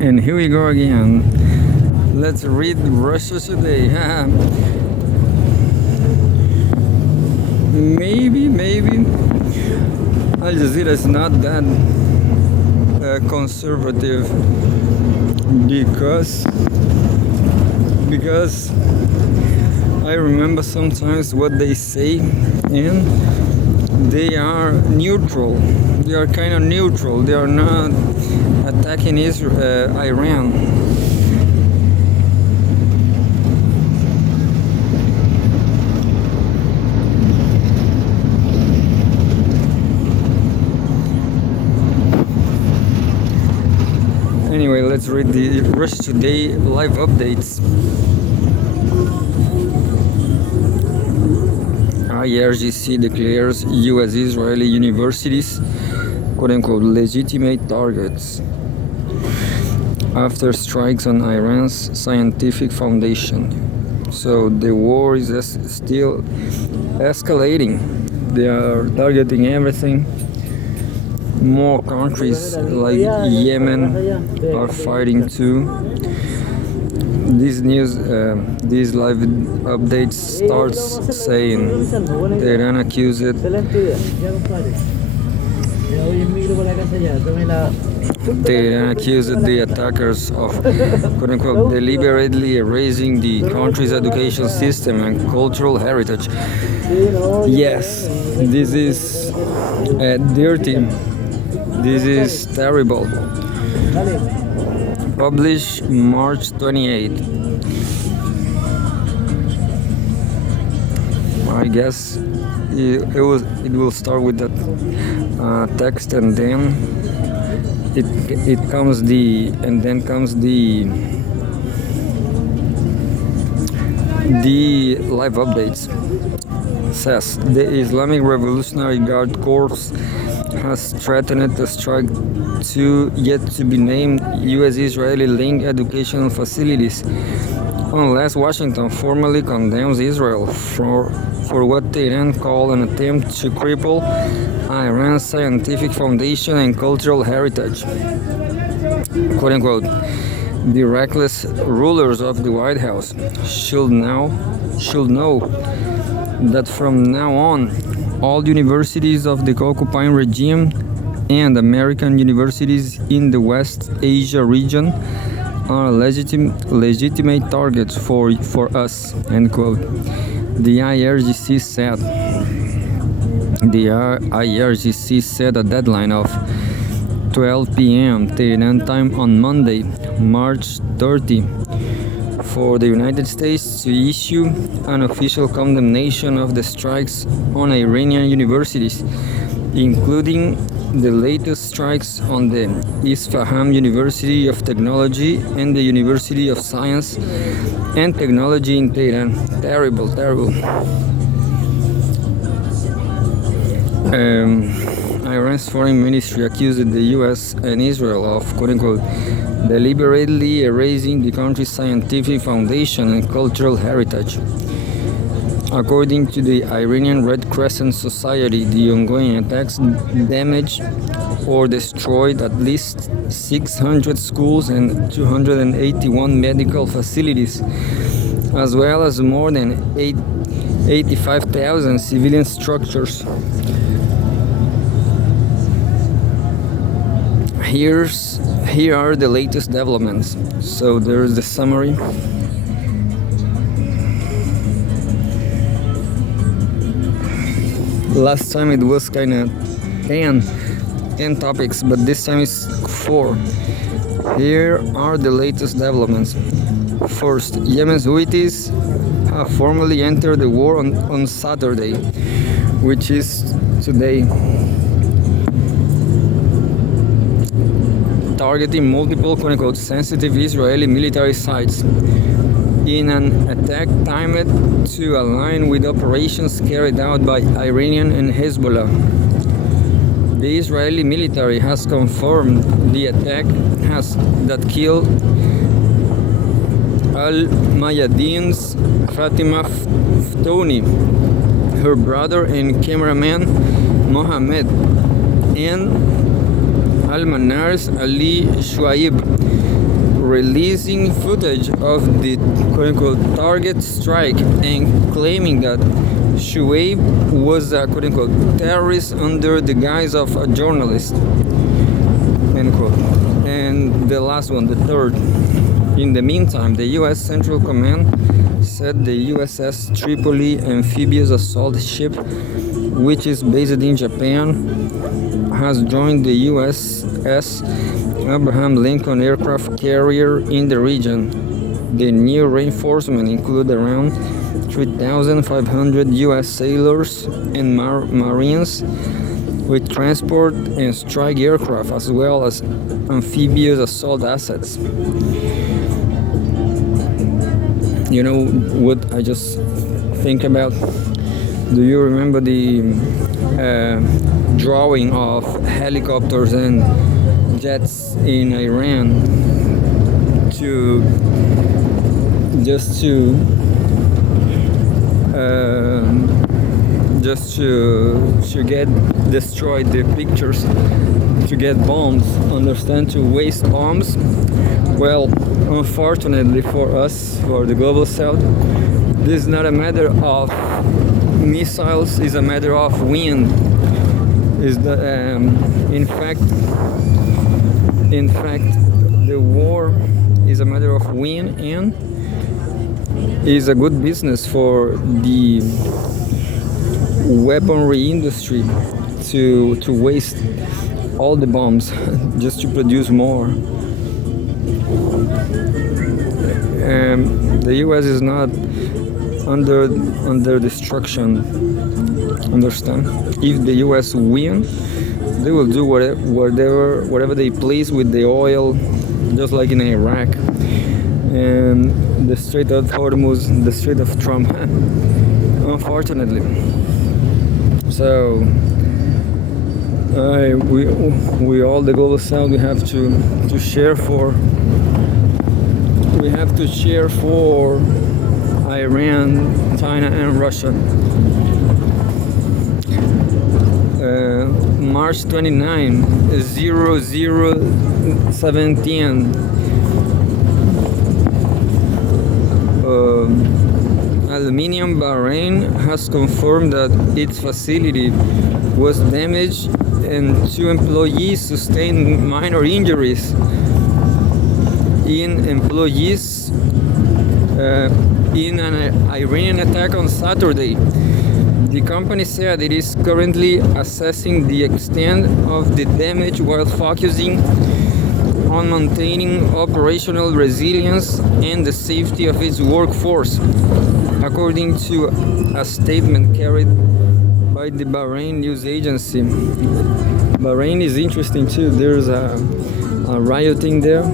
And here we go again. Let's read Russia Today. maybe Al Jazeera is not that conservative because I remember sometimes what they say, and they are neutral. They are kind of neutral. They are not attacking Iran. Anyway, let's read the Russia Today live updates. IRGC declares US Israeli universities quote-unquote legitimate targets after strikes on Iran's scientific foundation. So the war is still escalating. They are targeting everything. More countries like Yemen are fighting too. This news, these live updates starts saying Tehran accused the attackers of quote-unquote deliberately erasing the country's education system and cultural heritage. Yes, this is dirty. This is terrible. Published March 28. I guess it will start with that text, and then it comes the live updates. Says the Islamic Revolutionary Guard Corps has threatened to strike two yet to be named US-Israeli linked educational facilities unless Washington formally condemns Israel for what Tehran called an attempt to cripple Iran's scientific foundation and cultural heritage. Quote unquote, the reckless rulers of the White House should know that from now on all universities of the occupying regime and American universities in the West Asia region are legitimate targets for us, end quote. The IRGC set a deadline of 12 p.m. Tehran time on Monday, March 30, for the United States to issue an official condemnation of the strikes on Iranian universities, including the latest strikes on the Isfahan University of Technology and the University of Science and Technology in Tehran. Terrible. Iran's foreign ministry accused the US and Israel of, quote-unquote, deliberately erasing the country's scientific foundation and cultural heritage. According to the Iranian Red Crescent Society, the ongoing attacks damaged or destroyed at least 600 schools and 281 medical facilities, as well as more than 85,000 civilian structures. Here are the latest developments. So there's the summary. Last time it was kind of 10 topics, but this time it's 4. Here are the latest developments. First, Yemen's Houthis have formally entered the war on Saturday, which is today, targeting multiple quote-unquote sensitive Israeli military sites in an attack timed to align with operations carried out by Iranian and Hezbollah. The Israeli military has confirmed the attack that killed Al-Mayadeen's Fatima Ftoni, her brother and cameraman Mohammed, and Al-Manar's Ali Shuaib, releasing footage of the quote-unquote target strike and claiming that Shuaib was a quote-unquote terrorist under the guise of a journalist. End quote. And the last one, the third. In the meantime, the U.S. Central Command said the USS Tripoli amphibious assault ship, which is based in Japan, has joined the USS Abraham Lincoln aircraft carrier in the region. The new reinforcement include around 3,500 U.S. sailors and Marines with transport and strike aircraft as well as amphibious assault assets. You know what I just think about? Do you remember the drawing of helicopters and jets in Iran to get destroyed, the pictures, to get bombs, understand, to waste bombs? Well, unfortunately for us, for the global south, this is not a matter of missiles, it's a matter of wind. Is the in fact the war is a matter of wind, and is a good business for the weaponry industry to waste all the bombs just to produce more. The US is not under destruction. Understand? If the US win, they will do whatever they please with the oil, just like in Iraq and the Strait of Hormuz, the Strait of Trump. Unfortunately. So we all, the global south, we have to share for Iran, China and Russia. March 29, 0017. Aluminium Bahrain has confirmed that its facility was damaged and 2 employees sustained minor injuries. In an Iranian attack on Saturday. The company said it is currently assessing the extent of the damage while focusing on maintaining operational resilience and the safety of its workforce, according to a statement carried by the Bahrain news agency. Bahrain is interesting too. There's a rioting there.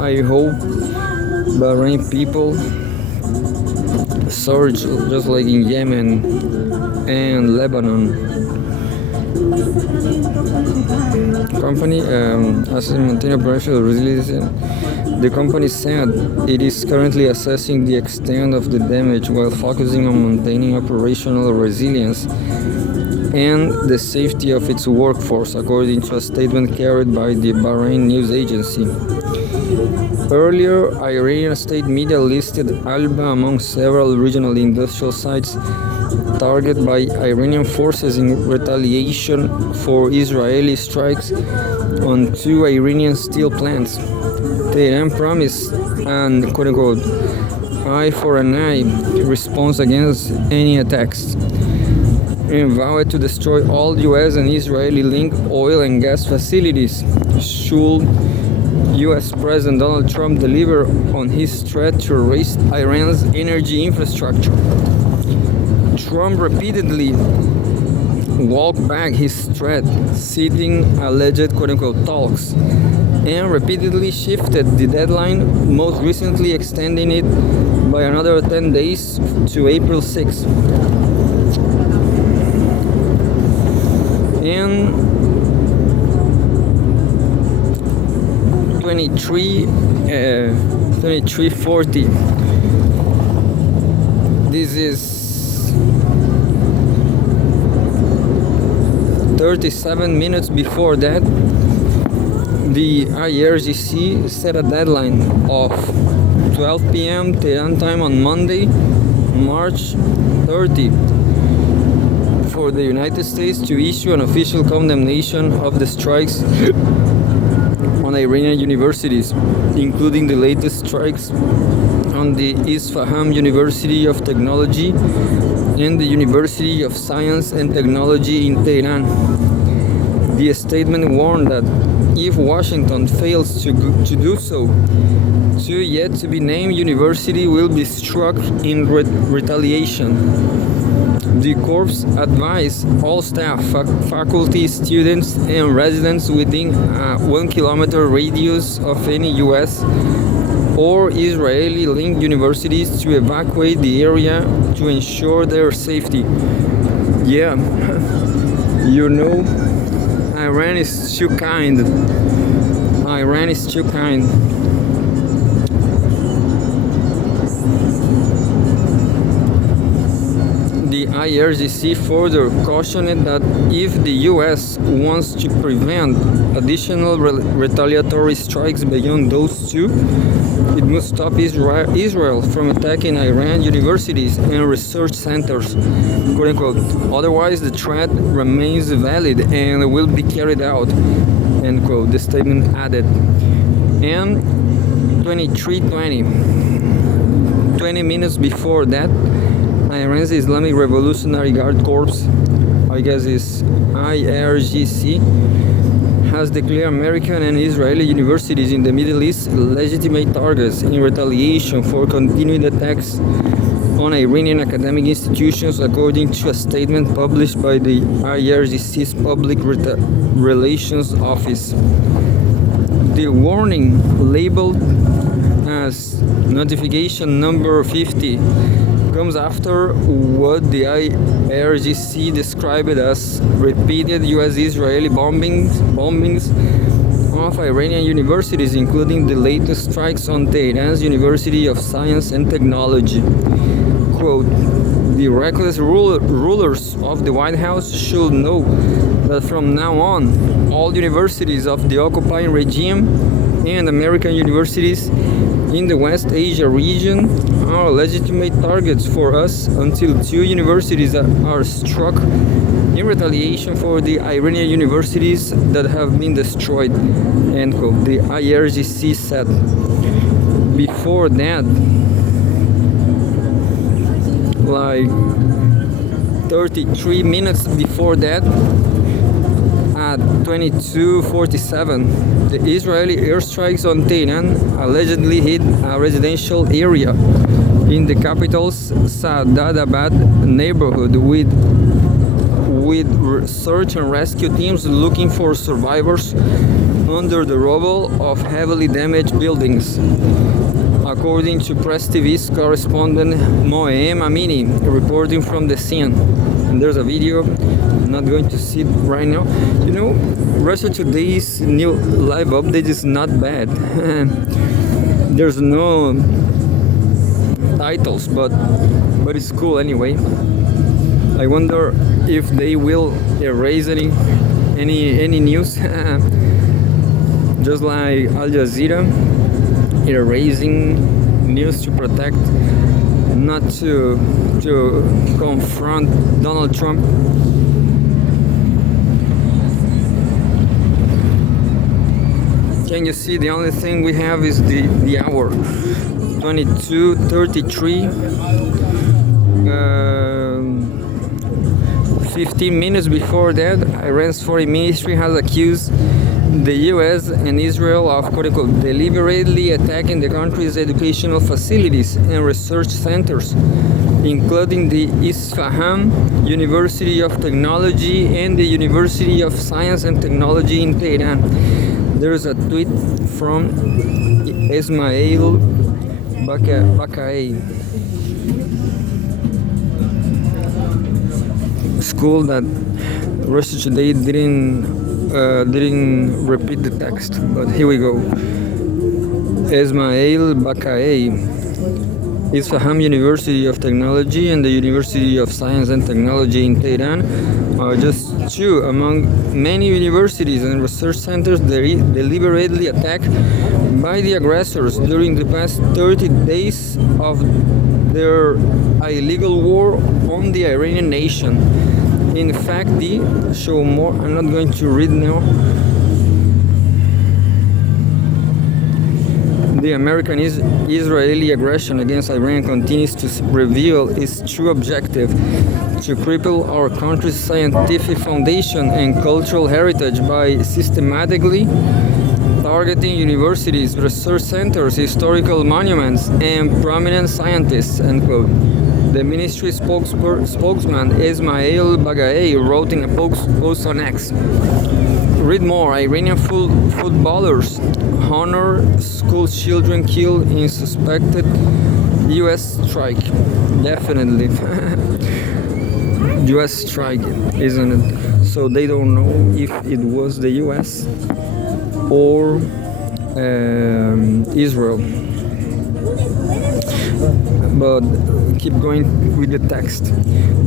I hope Bahrain people surge just like in Yemen and Lebanon. Company as a maintain operational resilience. The company said it is currently assessing the extent of the damage while focusing on maintaining operational resilience and the safety of its workforce, according to a statement carried by the Bahrain news agency. Earlier, Iranian state media listed Alba among several regional industrial sites targeted by Iranian forces in retaliation for Israeli strikes on 2 Iranian steel plants. Tehran promised an quote-unquote eye for an eye response against any attacks, and vowed to destroy all US and Israeli-linked oil and gas facilities should US President Donald Trump deliver on his threat to erase Iran's energy infrastructure. Trump repeatedly walked back his threat, citing alleged quote-unquote talks, and repeatedly shifted the deadline, most recently extending it by another 10 days to April 6. And 2340. This is 37 minutes before that. The IRGC set a deadline of 12 p.m. Tehran time on Monday, March 30, for the United States to issue an official condemnation of the strikes on Iranian universities, including the latest strikes on the Isfahan University of Technology and the University of Science and Technology in Tehran. The statement warned that if Washington fails to do so, two yet to be named universities will be struck in retaliation. The Corps advised all staff, faculty, students, and residents within a 1 kilometer radius of any US or Israeli linked universities to evacuate the area to ensure their safety. Yeah, you know, Iran is too kind. Iran is too kind. The IRGC further cautioned that if the US wants to prevent additional retaliatory strikes beyond those two, it must stop Israel from attacking Iran universities and research centers, quote unquote. Otherwise, the threat remains valid and will be carried out, end quote, the statement added. And 23:20, 20 minutes before that, Iran's Islamic Revolutionary Guard Corps, I guess is IRGC, has declared American and Israeli universities in the Middle East legitimate targets in retaliation for continued attacks on Iranian academic institutions, according to a statement published by the IRGC's Public Relations Office. The warning, labeled as Notification Number 50, comes after what the IRGC described as repeated US-Israeli bombings of Iranian universities, including the latest strikes on Tehran's University of Science and Technology. Quote, the reckless rulers of the White House should know that from now on, all universities of the occupying regime and American universities in the West Asia region are legitimate targets for us until two universities are struck in retaliation for the Iranian universities that have been destroyed, end quote, the IRGC said. Before that, like 33 minutes before that, at 22:47, the Israeli airstrikes on Tehran allegedly hit a residential area in the capital's Saadabad neighborhood with search and rescue teams looking for survivors under the rubble of heavily damaged buildings. According to Press TV's correspondent Moem Amini, reporting from the scene. And there's a video, I'm not going to see it right now. You know, Russia Today's new live update is not bad. There's no titles, but it's cool anyway. I wonder if they will erase any news, just like Al Jazeera erasing news to protect, not to confront Donald Trump. Can you see? The only thing we have is the hour, 22:33. 15 minutes before that, Iran's foreign ministry has accused the US and Israel of, quote unquote, deliberately attacking the country's educational facilities and research centers, including the Isfahan University of Technology and the University of Science and Technology in Tehran. There's a tweet from Ismail Bakai. School that Russia Today didn't repeat the text, but here we go. Ismail Bakai, Isfahan University of Technology and the University of Science and Technology in Tehran just two among many universities and research centers deliberately attacked by the aggressors during the past 30 days of their illegal war on the Iranian nation. In fact, the show more. I'm not going to read now. The American-Israeli aggression against Iran continues to reveal its true objective: to cripple our country's scientific foundation and cultural heritage by systematically targeting universities, research centers, historical monuments, and prominent scientists, end quote. The ministry spokesman Ismail Baghai wrote in a post on X. Read more. Iranian footballers honor school children killed in suspected U.S. strike. Definitely. U.S. strike, isn't it? So they don't know if it was the U.S. or Israel. But keep going with the text.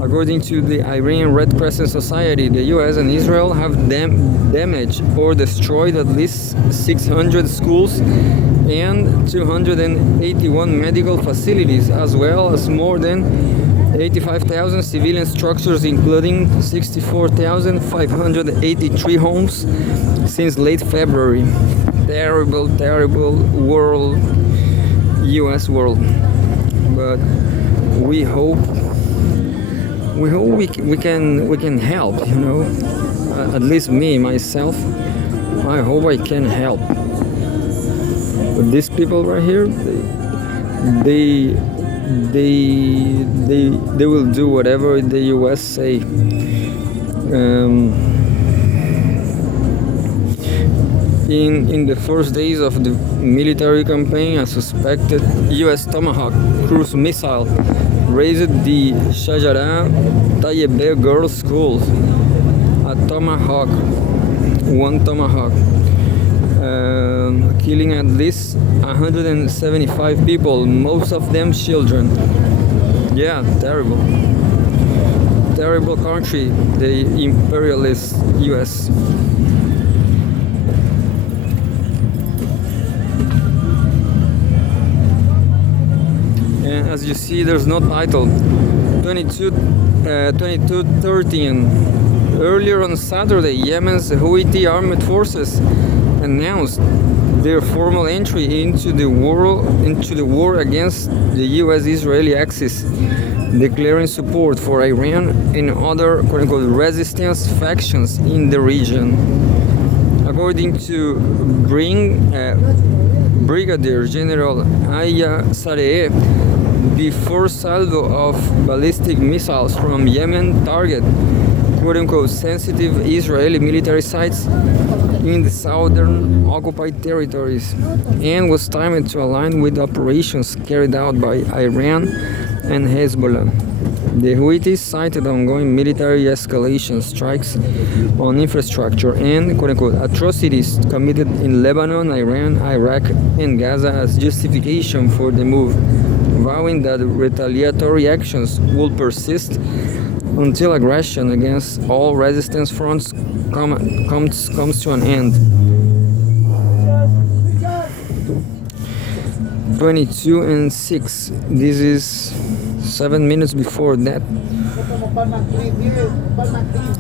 According to the Iranian Red Crescent Society, the US and Israel have damaged or destroyed at least 600 schools and 281 medical facilities, as well as more than 85,000 civilian structures, including 64,583 homes since late February. Terrible, terrible world, US world. But we hope we can help, you know. At least me myself, I hope I can help. But these people right here, they will do whatever the US say. In the first days of the military campaign, a suspected US Tomahawk cruise missile razed the Shajara Tayyibeh Girls' School. One Tomahawk, killing at least 175 people, most of them children. Yeah, terrible. Terrible country, the imperialist US. As you see, there's no title. 22:13. Earlier on Saturday, Yemen's Houthi armed forces announced their formal entry into the war against the U.S.-Israeli axis, declaring support for Iran and other quote-unquote resistance factions in the region. According to Brigadier General Aya Saree, the first salvo of ballistic missiles from Yemen target quote-unquote sensitive Israeli military sites in the southern occupied territories, and was timed to align with operations carried out by Iran and Hezbollah. The Houthis cited ongoing military escalation strikes on infrastructure and quote-unquote atrocities committed in Lebanon, Iran, Iraq, and Gaza as justification for the move, vowing that retaliatory actions will persist until aggression against all resistance fronts comes to an end. 22:06. This is 7 minutes before that.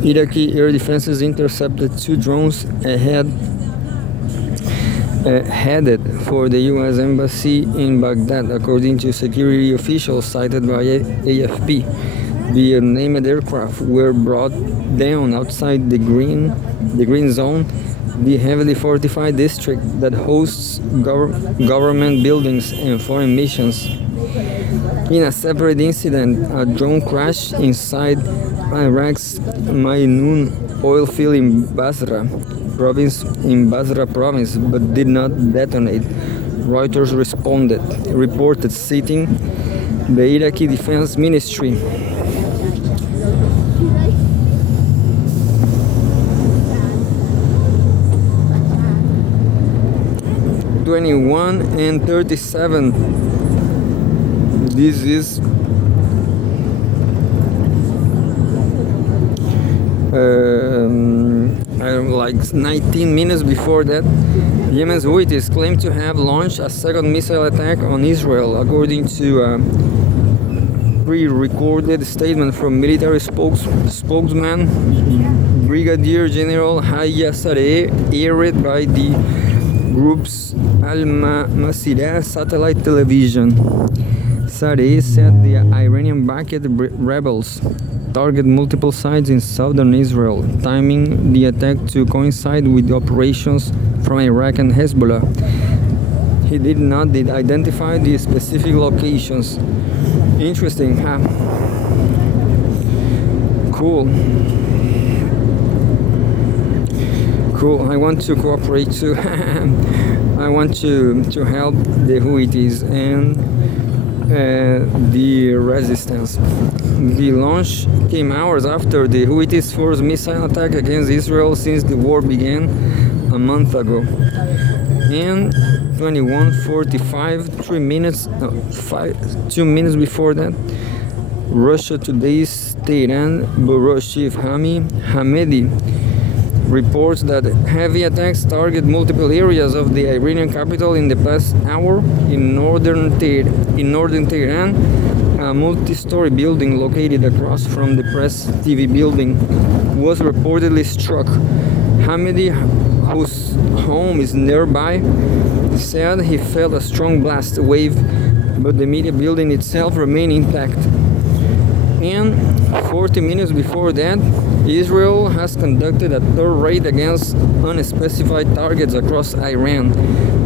Iraqi air defenses intercepted two drones headed for the U.S. Embassy in Baghdad, according to security officials cited by AFP. The unnamed aircraft were brought down outside the green zone, the heavily fortified district that hosts government buildings and foreign missions. In a separate incident, a drone crashed inside Iraq's Maynoon oil field in Basra province, but did not detonate. Reuters reported, citing the Iraqi Defense Ministry. (21:37). This is Like 19 minutes before that, Yemen's Houthis claimed to have launched a second missile attack on Israel, according to a pre-recorded statement from military spokesman Brigadier General Hayya Saree, aired by the group's Al-Masirah satellite television. Saree said the Iranian-backed rebels target multiple sites in southern Israel, timing the attack to coincide with the operations from Iraq and Hezbollah. He did not identify the specific locations. Interesting, huh? Cool. Cool. I want to cooperate too. I want to help the Houthis and the resistance. The launch came hours after the Houthis' first missile attack against Israel since the war began a month ago. And 21:45, 2 minutes before that, Russia Today's Tehran bureau chief Hami Hamedi reports that heavy attacks target multiple areas of the Iranian capital in the past hour. In northern Tehran, a multi-story building located across from the Press TV building was reportedly struck. Hamedi, whose home is nearby, said he felt a strong blast wave, but the media building itself remained intact. And 40 minutes before that, Israel has conducted a third raid against unspecified targets across Iran.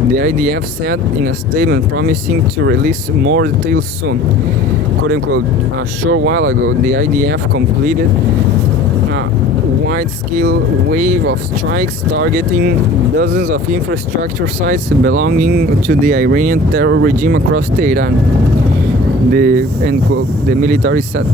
The IDF said in a statement, promising to release more details soon. Quote unquote, a short while ago, the IDF completed a wide-scale wave of strikes targeting dozens of infrastructure sites belonging to the Iranian terror regime across Tehran. The military said.